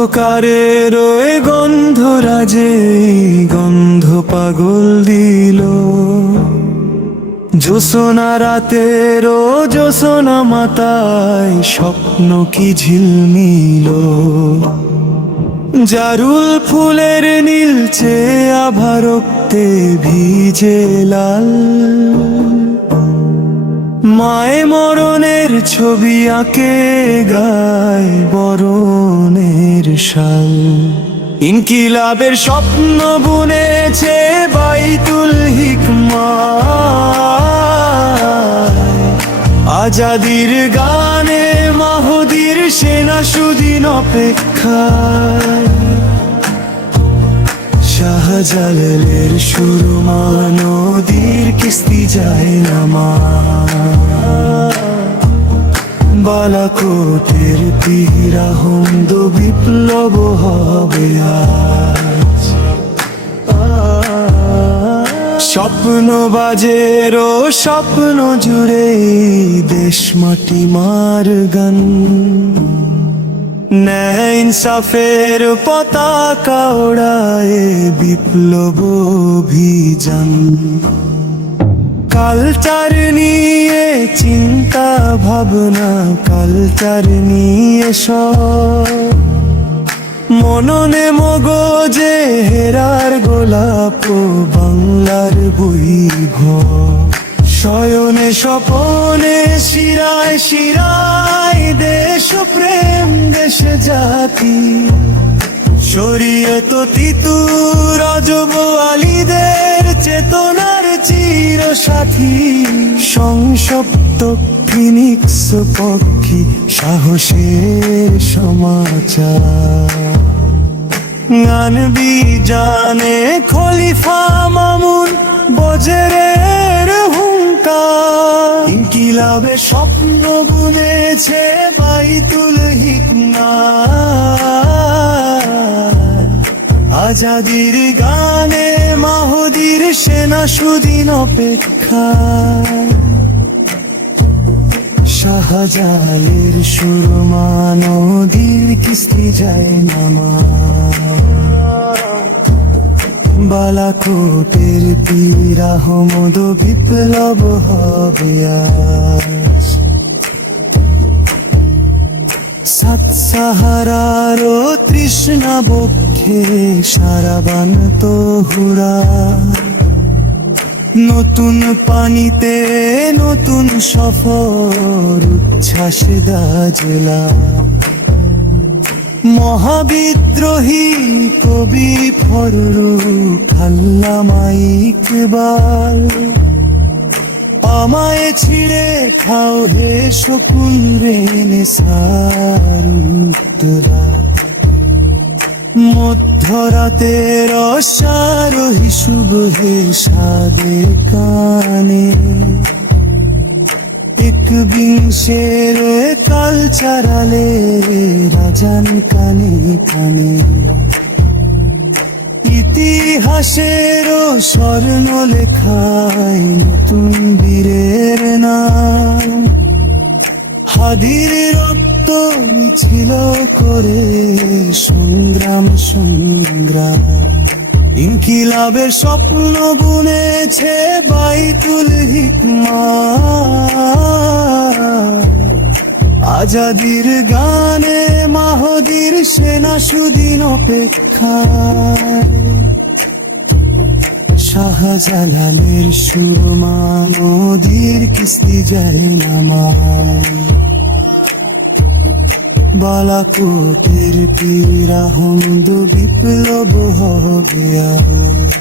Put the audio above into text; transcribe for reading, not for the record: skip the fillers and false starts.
অন্ধকারের ওই গন্ধরাজে গন্ধ পাগল দিল। জ্যোৎস্না রাতের ও জ্যোৎস্না মাতায় স্বপ্ন কি ঝিলমিল। জারুল ফুলের নীলচে আভা রক্তে ভিজে লাল। মায়ে মরণের ছবি আঁকে গায় বরণের শাল। ইনকিলাবের স্বপ্ন বুনেছে বাইতুল হিকমায়। আজাদির গানে মাহদির সেনা সুদিন অপেক্ষায়। শাহজালালের সুরমা নদীর কিস্তি যায় নামা। বালাকোটের তীর আহমদ বিপ্লব হবে আজ। স্বপ্ন বাজের ও স্বপ্ন জুড়ে দেশ মাটি মার গান। ন্যায় ইনসাফের পতাকা ওড়ায় বিপ্লব অভিযান। কালচার নিয়ে চিন্তা ভাবনা, কালচার নিয়ে সব মননে মগজে হেরার গোলাপ বাংলার বৈভব। শয়নে স্বপনে শিরায় শিরায় দেশ প্রেম দেশ জাতি। শরীয়ত তিতু রজব আলীদের চেতনার চির সাথী। সংসপ্ত ফিনিক্স পক্ষী সাহসের সমাচার। গানবি জানে খলিফা মামুন বজরের হুঙ্কার। ইনকিলাবে স্বপ্ন বুনেছে বাইতুল হিকমায়। আজাদির গানে মাহদির সেনা সুদিন অপেক্ষায়। শাহজালালের সুরমা নদীর কিস্তি যায় নামা। বালাকোটের তীর আহমদ বিপ্লব হবে আজ। সাত সাহারার তৃষ্ণা বক্ষে সারাবান তহুরা। নতুন পানিতে নতুন সফর উচ্ছ্বাসে দাজলা। মহাবিদ্রোহী কবি ফররুখ আল্লামা ইকবাল। আমায় ছিঁড়ে খাও হে শকুন রেনেসার উত্তরা। মধ্যরাতের অশ্বারোহী শুভ হে সাদে কানে। একবিংশের কালচারালে রাজান কানে কানে। ইতিহাসের স্বর্ণ লেখায় নতুন বীরের নাম। হাদির রক্ত মিছিল করে সংগ্রাম সংগ্রাম। ইনকিলাবের স্বপ্ন বুনেছে বাইতুল হিকমায়। আজাদির গানে মাহদির সেনা সুদিন অপেক্ষায়। শাহজালালের সুরমা নদীর কিস্তি যায় নামা। বালাকোটের পীর আহমদ বিপ্লব হবে আজ।